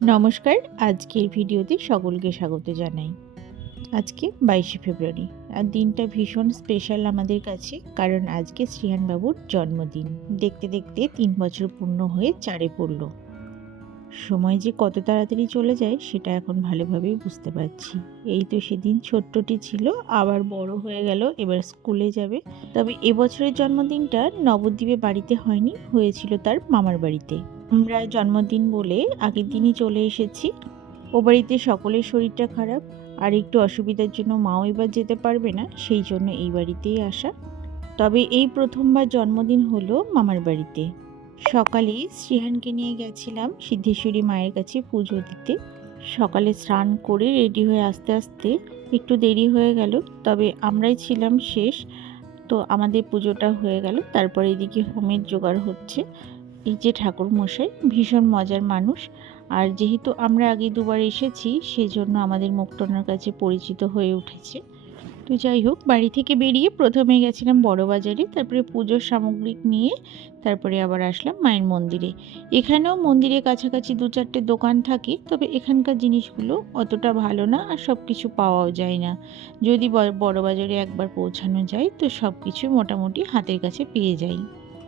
নমস্কার, আজকের ভিডিওতে সকলকে স্বাগত জানাই। আজকে 22শে ফেব্রুয়ারি আর দিনটা ভীষণ স্পেশাল আমাদের কাছে, কারণ আজকে শ্রীহানবাবুর জন্মদিন। দেখতে দেখতে 3 বছর পূর্ণ হয়ে 4-এ পড়ল। সময় যে কত তাড়াতাড়ি চলে যায় সেটা এখন ভালোভাবেই বুঝতে পারছি। এই তো সেদিন ছোট্টটি ছিল, আবার বড় হয়ে গেল, এবার স্কুলে যাবে। তবে এবছরের জন্মদিনটা নবদ্বীপে বাড়িতে হয়নি, হয়েছিল তার মামার বাড়িতে। আমরা জন্মদিন বলে আগের দিনই চলে এসেছি। ও বাড়িতে সকলের শরীরটা খারাপ, আর একটু অসুবিধার জন্য মাও এবার যেতে পারবে না, সেই জন্য এই বাড়িতেই আসা। তবে এই প্রথমবার জন্মদিন হলো মামার বাড়িতে। সকালে শ্রীহানকে নিয়ে গেছিলাম সিদ্ধেশ্বরী মায়ের কাছে পুজো দিতে। সকালে স্নান করে রেডি হয়ে আস্তে আস্তে একটু দেরি হয়ে গেল, তবে আমরাই ছিলাম শেষ, তো আমাদের পুজোটা হয়ে গেল। তারপর এদিকে হোমের জোগাড় হচ্ছে। এই যে ঠাকুর মশাই ভীষণ মজার মানুষ, আর যেহেতু আমরা আগে দুবার এসেছি সেজন্য আমাদের মুক্তনার কাছে পরিচিত হয়ে উঠেছে। তো যাই হোক, বাড়ি থেকে বেরিয়ে প্রথমে গেছিলাম বড় বাজারে, তারপরে পুজোর সামগ্রিক নিয়ে তারপরে আবার আসলাম মায়ের মন্দিরে। এখানেও মন্দিরের কাছাকাছি 2-4টে দোকান থাকে, তবে এখানকার জিনিসগুলো অতটা ভালো না, আর সব কিছু পাওয়াও যায় না। যদি বড় বাজারে একবার পৌঁছানো যায় তো সব কিছু মোটামুটি হাতের কাছে পেয়ে যাই।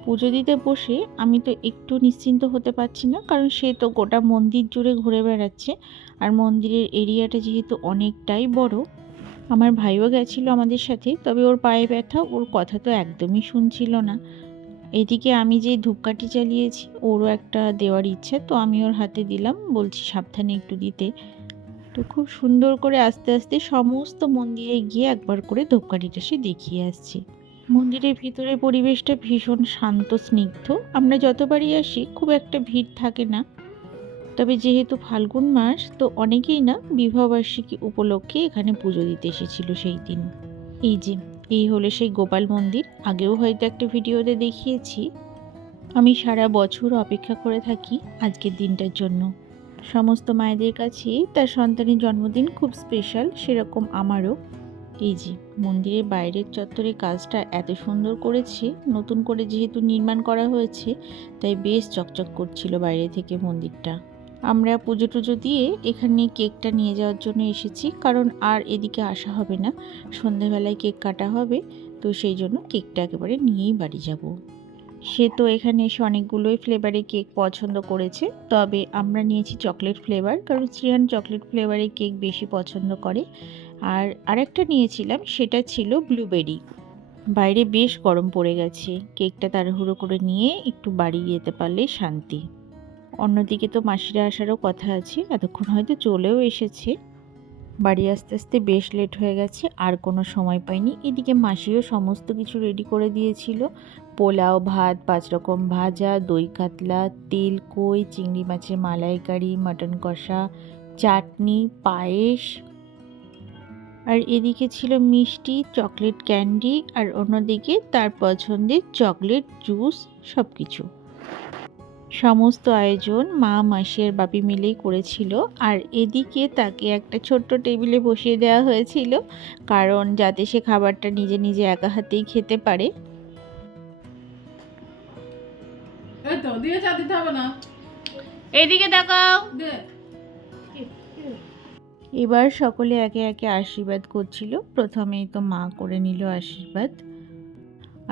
পুজো দিতে বসে আমি তো একটু নিশ্চিন্ত হতে পারছি না, কারণ সে তো গোটা মন্দির জুড়ে ঘুরে বেড়াচ্ছে, আর মন্দিরের এরিয়াটা যেহেতু অনেকটাই বড়। আমার ভাইও গেছিলো আমাদের সাথে, তবে ওর পায়ে ব্যথা, ওর কথা তো একদমই শুনছিল না। এদিকে আমি যে ধূপকাঠি জ্বালিয়েছি, ওরও একটা দেওয়ার ইচ্ছা, তো আমি ওর হাতে দিলাম, বলছি সাবধানে একটু দিতে। তো খুব সুন্দর করে আস্তে আস্তে সমস্ত মন্দিরে গিয়ে একবার করে ধূপকাঠিটা সে দেখিয়ে আসছে। মন্দিরের ভিতরে পরিবেশটা ভীষণ শান্ত স্নিগ্ধ। আমরা যতবারই আসি খুব একটা ভিড় থাকে না, তবে যেহেতু ফাল্গুন মাস, তো অনেকেই না বিবাহবার্ষিকী উপলক্ষে এখানে পুজো দিতে এসেছিল সেই দিন। এই হলো সেই গোপাল মন্দির। আগেও হয়তো একটা ভিডিওতে দেখিয়েছি। আমি সারা বছর অপেক্ষা করে থাকি আজকের দিনটার জন্য। সমস্ত মায়েদের কাছেই তার সন্তানের জন্মদিন খুব স্পেশাল, সেরকম আমারও। এই যে মন্দিরের বাইরের চত্বরে কাজটা এত সুন্দর করেছে, নতুন করে যেহেতু নির্মাণ করা হয়েছে তাই বেশ চকচক করছিল বাইরে থেকে মন্দিরটা। আমরা পুজো টুজো দিয়ে এখানে কেকটা নিয়ে যাওয়ার জন্য এসেছি, কারণ আর এদিকে আসা হবে না, সন্ধেবেলায় কেক কাটা হবে, তো সেই জন্য কেকটা একেবারে নিয়েই বাড়ি যাব। সে তো এখানে এসে অনেকগুলোই ফ্লেভারে কেক পছন্দ করেছে, তবে আমরা নিয়েছি চকলেট ফ্লেভার, কারণ শ্রিয়ান চকলেট ফ্লেভারে কেক বেশি পছন্দ করে। আর আরেকটা নিয়েছিলাম, সেটা ছিল ব্লুবেরি। বাইরে বেশ গরম পড়ে গেছে, কেকটা তাড়াহুড়ো করে নিয়ে একটু বাড়ি যেতে পারলে শান্তি। অন্যদিকে তো মাসিরা আসারও কথা আছে, এতক্ষণ হয়তো চলেও এসেছে। বাড়ি আস্তে আস্তে বেশ লেট হয়ে গেছে, আর কোনো সময় পাইনি। এদিকে মাসিও সমস্ত কিছু রেডি করে দিয়েছিল। পোলাও, ভাত, 5 রকম ভাজা, দই কাতলা, তেল কই, চিংড়ি মাছের মালাইকারি, মাটন কষা, চাটনি, পায়েস, আর এদিকে ছিল মিষ্টি, চকলেট ক্যান্ডি, আর অন্যদিকে তার পছন্দের চকলেট জুস, সব কিছু। সমস্ত আয়োজন মা, মাসি আর বাপি মিলেই করেছিল। আর এদিকে তাকে একটা ছোট্ট টেবিলে বসিয়ে দেওয়া হয়েছিল, কারণ যাতে সে খাবারটা নিজে নিজে একা হাতেই খেতে পারে। এদিকে তাকাও। এবার সকলে একে একে আশীর্বাদ করছিল। প্রথমেই তো মা করে নিল আশীর্বাদ,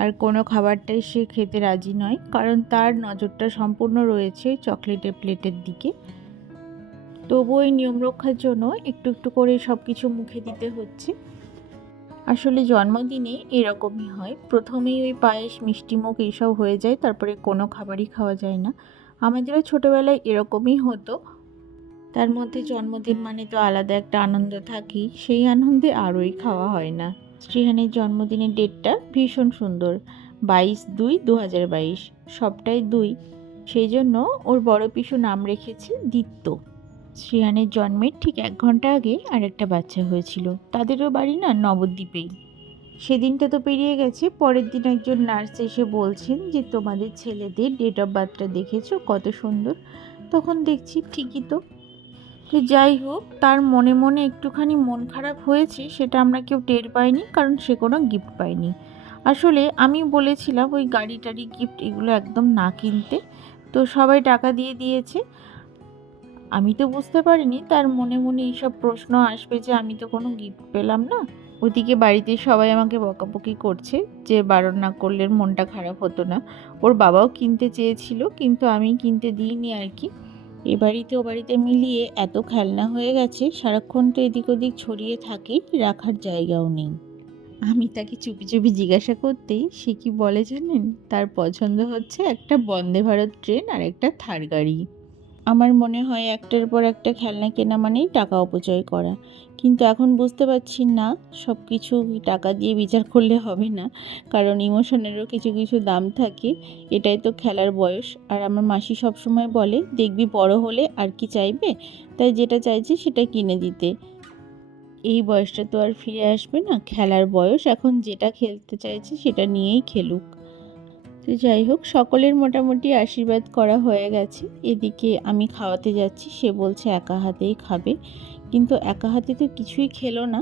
আর কোনো খাবারটাই সে খেতে রাজি নয়, কারণ তার নজরটা সম্পূর্ণ রয়েছে চকলেটের প্লেটের দিকে। তবুও এই নিয়ম রক্ষার জন্য একটু একটু করে সব কিছু মুখে দিতে হচ্ছে। আসলে জন্মদিনে এরকমই হয়, প্রথমেই ওই পায়েস, মিষ্টিমুখ এইসব হয়ে যায়, তারপরে কোনো খাবারই খাওয়া যায় না। আমাদেরও ছোটোবেলায় এরকমই হতো। তার মধ্যে জন্মদিন মানে তো আলাদা একটা আনন্দ থাকেই, সেই আনন্দে আরোই খাওয়া হয় না। শ্রীহানের জন্মদিনের ডেটটা ভীষণ সুন্দর, 22/2/2022, সবটাই 2, সেই জন্য ওর বড় পিসু নাম রেখেছে দিত্য। শ্রীহানের জন্মের ঠিক 1 ঘন্টা আগে আরেকটা বাচ্চা হয়েছিল, তাদেরও বাড়ি না নবদ্বীপেই। সেদিনটা তো পেরিয়ে গেছে, পরের দিন একজন নার্স এসে বলছেন যে তোমাদের ছেলেদের ডেট অফ বার্থটা দেখেছো কত সুন্দর। তখন দেখছি ঠিকই তো। তো যাই হোক, তার মনে মনে একটুখানি মন খারাপ হয়েছে, সেটা আমরা কেউ টের পাইনি, কারণ সে কোনো গিফট পায়নি। আসলে আমি বলেছিলাম ওই গাড়ি টাড়ি গিফট এগুলো একদম না কিনতে, তো সবাই টাকা দিয়ে দিয়েছে। আমি তো বুঝতে পারিনি তার মনে মনে এইসব প্রশ্ন আসবে যে আমি তো কোনো গিফট পেলাম না। ওদিকে বাড়িতে সবাই আমাকে বকাবকি করছে যে বারণ না করলে মনটা খারাপ হতো না। ওর বাবাও কিনতে চেয়েছিল কিন্তু আমি কিনতে দিইনি আর কি। এ বাড়িতে ও বাড়িতে মিলিয়ে এত খেলনা হয়ে গেছে, সারাক্ষণ তো এদিক ওদিক ছড়িয়ে থাকে, রাখার জায়গাও নেই। আমি তাকে চুপি চুপি জিজ্ঞাসা করতেই সে কি বলে জানেন, তার পছন্দ হচ্ছে একটা বন্দে ভারত ট্রেন আর একটা থার গাড়ি। আমার মনে হয় একটার পর একটা খেলনা কেনা মানেই টাকা অপচয় করা, কিন্তু এখন বুঝতে পারছি না, সব কিছু টাকা দিয়ে বিচার করলে হবে না, কারণ ইমোশনেরও কিছু কিছু দাম থাকে। এটাই তো খেলার বয়স। আর আমার মাসি সবসময় বলে দেখবি বড় হলে আর কি চাইবে, তাই যেটা চাইছে সেটা কিনে দিতে। এই বয়সটা তো আর ফিরে আসবে না, খেলার বয়স, এখন যেটা খেলতে চাইছে সেটা নিয়েই খেলুক। তো যাই হোক, সকলের মোটামুটি আশীর্বাদ করা হয়ে গেছে। এদিকে আমি খাওয়াতে যাচ্ছি, সে বলছে একা হাতেই খাবে, কিন্তু একা হাতে তো কিছুই খেলো না,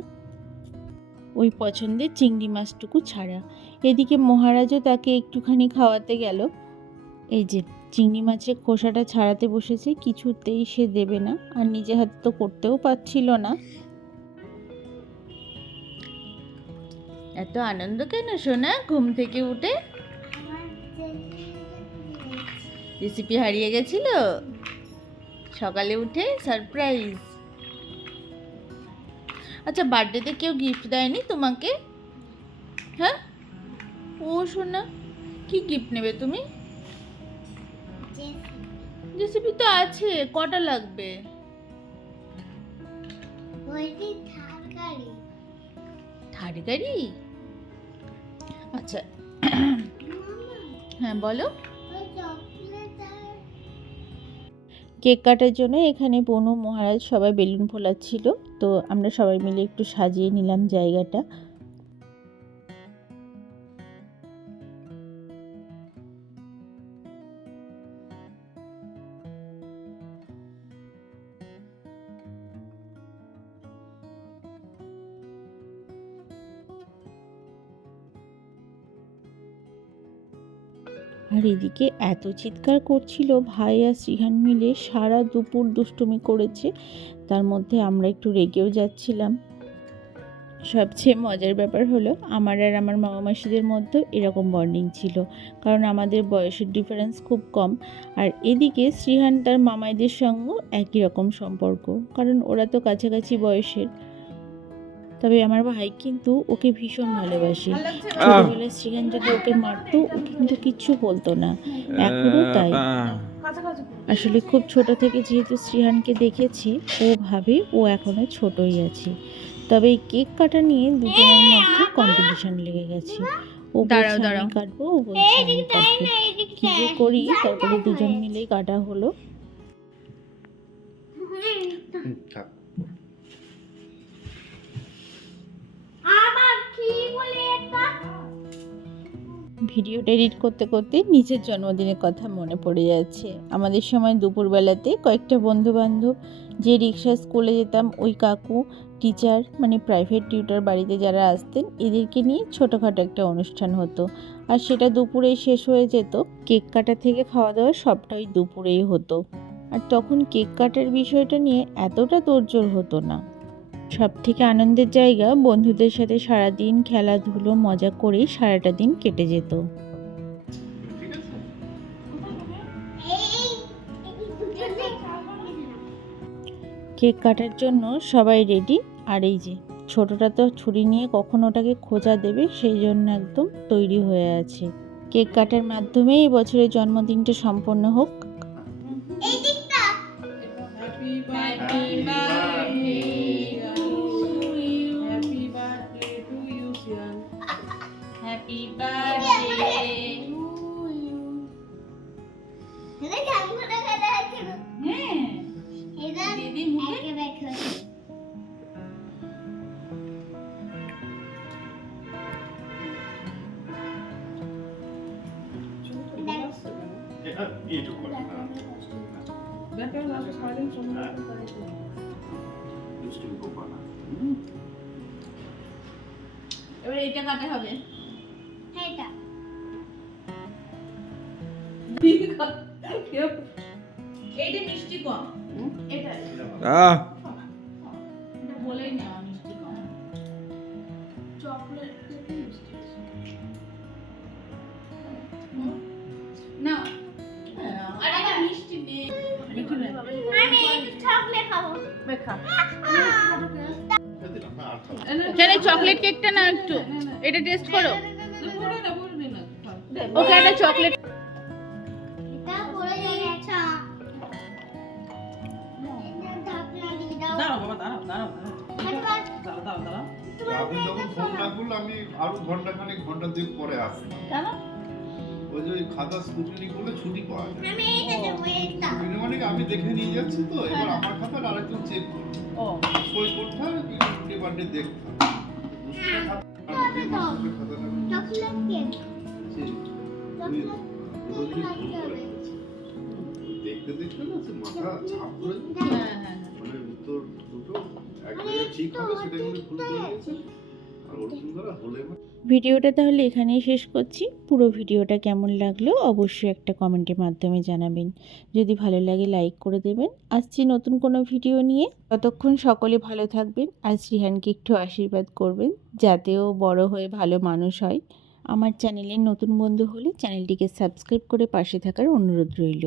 ওই পছন্দের চিংড়ি মাছটুকু ছাড়া। এদিকে মহারাজও তাকে একটুখানি খাওয়াতে গেল। এই যে চিংড়ি মাছের খোসাটা ছাড়াতে বসেছে, কিছুতেই সে দেবে না, আর নিজে হাতে তো করতেও পারছিল না। এত আনন্দ কেন সোনা ঘুম থেকে উঠে? রেসিপি হারিয়ে গেছিল সকালে উঠে, সারপ্রাইজ। আচ্ছা, বার্থডেতে কেউ গিফট দেয়নি তোমাকে? হ্যাঁ ও সোনা, কি গিফট নেবে তুমি? রেসিপি তো আছে, কটা লাগবে? থার্ড গাড়ি? আচ্ছা হ্যাঁ বলো। কেক কাটার জন্য এখানে বনু মহারাজ সবাই বেলুন ফোলাচ্ছিল, তো আমরা সবাই মিলে একটু সাজিয়ে নিলাম জায়গাটা। আর এদিকে এত চিৎকার করছিল ভাই আর শ্রীহান মিলে, সারা দুপুর দুষ্টুমি করেছে, তার মধ্যে আমরা একটু রেগেও যাচ্ছিলাম। সবচেয়ে মজার ব্যাপার হলো আমার আর আমার মামা মাসিদের মধ্যে এরকম বন্ডিং ছিল, কারণ আমাদের বয়সের ডিফারেন্স খুব কম। আর এদিকে শ্রীহান তার মামাইদের সঙ্গেও একই রকম সম্পর্ক, কারণ ওরা তো কাছাকাছি বয়সের। তবে আমার ভাই কিন্তু ওকে ভীষণ ভালোবাসে। ছোটবেলায় শ্রীহান যদি ওকে মারতো, ও কিন্তু কিচ্ছু বলতো না, এখনও তাই। আসলে খুব ছোট থেকে যেহেতু শ্রীহানকে দেখেছি, ও ভাবে ও এখনো ছোটই আছে। তবে এই কেক কাটা নিয়ে দুজনের মধ্যে কম্পিটিশন লেগে গেছে। ও বলছে আমি কাটবো, ও বলছে আমি কাটবো, কি যে করি। তারপরে দুজন মিলেই কাটা হলো। ভিডিওটা এডিট করতে করতে নিজের জন্মদিনের কথা মনে পড়ে যাচ্ছে। আমাদের সময় দুপুরবেলাতে কয়েকটা বন্ধুবান্ধব, যে রিক্সা স্কুলে যেতাম ওই কাকু, টিচার মানে প্রাইভেট টিউটর বাড়িতে যারা আসতেন, এদেরকে নিয়ে ছোটোখাটো একটা অনুষ্ঠান হতো, আর সেটা দুপুরেই শেষ হয়ে যেত। কেক কাটা থেকে খাওয়া দাওয়া সবটাই দুপুরেই হতো। আর তখন কেক কাটার বিষয়টা নিয়ে এতটা তোড়জোড় হতো না। সব থেকে আনন্দের জায়গা, বন্ধুদের সাথে সারাদিন খেলাধুলো মজা করেই সারাটা দিন কেটে যেত। কেক কাটার জন্য সবাই রেডি, আর এই যে ছোটটা তো ছুরি নিয়ে কখন ওটাকে খোঁচা দেবে সেই জন্য একদম তৈরি হয়ে আছে। কেক কাটার মাধ্যমে এই বছরের জন্মদিনটা সম্পন্ন হোক। Happy birthday to you. দিদি মুখে এবার এটা কাটা হবে। এইটা মিষ্টি কম, এটা আহ বলেই না মিষ্টি কম চকলেট না আরে না মিষ্টি নেই আমি একটু চকলেট খাবো। কেন চকলেট কেকটা না একটু এটা টেস্ট করো ওকে একটা চকলেট এটা পড়ে গেছে। এটা ঢাকনা দিয়ে দাও। দাঁড়াও বাবা, দাঁড়াও। আপনি যখন ফোন না করলে আমি আরো ঘন্টা দুই পরে আসি। কেন ওই যে ওই খাতা স্কুটিনি করলে ছুটি পাওয়া যায়। আমি এটা দেবো এটা। ছুটি মানে কি, আমি দেখে নিয়ে যাচ্ছি তো, এবার আমার খাতাটা আরেকজন চেক করবে। ও সই করতে হবে, ছুটি পাল্টে দেখতে হবে। Chocolate cake. দেখতে দেখতে না সে মাথা ছাপ করে হ্যাঁ হ্যাঁ মানে উত্তর দুটো এক জায়গায় ঠিক হবে, সেটা কিন্তু ভুল করে গেছে। আর ওরকম দ্বারা হলে ভিডিওটা তাহলে এখানেই শেষ করছি। পুরো ভিডিওটা কেমন লাগলো অবশ্যই একটা কমেন্টের মাধ্যমে জানাবেন। যদি ভালো লাগে লাইক করে দেবেন। আসছি নতুন কোনো ভিডিও নিয়ে, ততক্ষণ সকলে ভালো থাকবেন আর শ্রীহানকে একটু আশীর্বাদ করবেন যাতে ও বড় হয়ে ভালো মানুষ হয়। আমার চ্যানেলের নতুন বন্ধু হলে চ্যানেলটিকে সাবস্ক্রাইব করে পাশে থাকার অনুরোধ রইল।